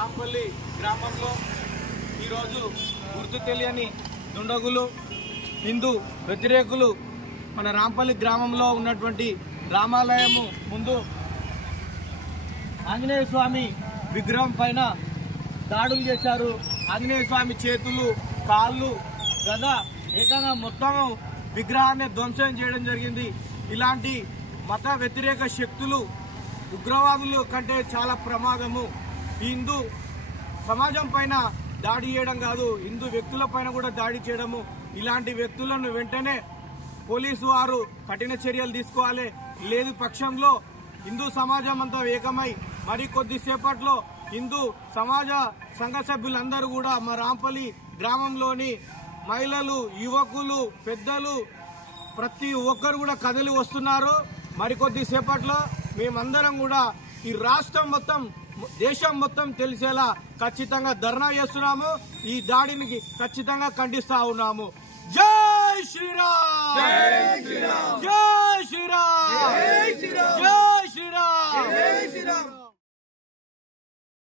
రాంపల్లి గ్రామంలో ఈరోజు గుర్తు తెలియని దుండగులు హిందూ వ్యతిరేకులు మన రాంపల్లి గ్రామంలో ఉన్నటువంటి రామాలయము ముందు ఆంజనేయ స్వామి విగ్రహం పైన దాడులు చేశారు. ఆంజనేయ స్వామి చేతులు, కాళ్ళు, గద ఏకంగా మొత్తం విగ్రహాన్ని ధ్వంసం చేయడం జరిగింది. ఇలాంటి మత వ్యతిరేక శక్తులు ఉగ్రవాదులు కంటే చాలా ప్రమాదము. హిందూ సమాజం పైన దాడి చేయడం కాదు, హిందూ వ్యక్తుల పైన కూడా దాడి చేయడము. ఇలాంటి వ్యక్తులను వెంటనే పోలీసు వారు కఠిన చర్యలు తీసుకోవాలి. లేదు పక్షంలో హిందూ సమాజం అంతా ఏకమై మరి కొద్దిసేపట్లో హిందూ సమాజ సంఘ సభ్యులందరూ కూడా మా రాంపల్లి గ్రామంలోని మహిళలు, యువకులు, పెద్దలు ప్రతి ఒక్కరు కూడా కదిలి వస్తున్నారు. మరికొద్ది సేపట్లో మేమందరం కూడా ఈ రాష్ట్రం మొత్తం, దేశం మొత్తం తెలిసేలా ఖచ్చితంగా ధర్నా చేస్తున్నాము. ఈ దాడిని ఖచ్చితంగా ఖండిస్తా ఉన్నాము. జై శ్రీరామ్.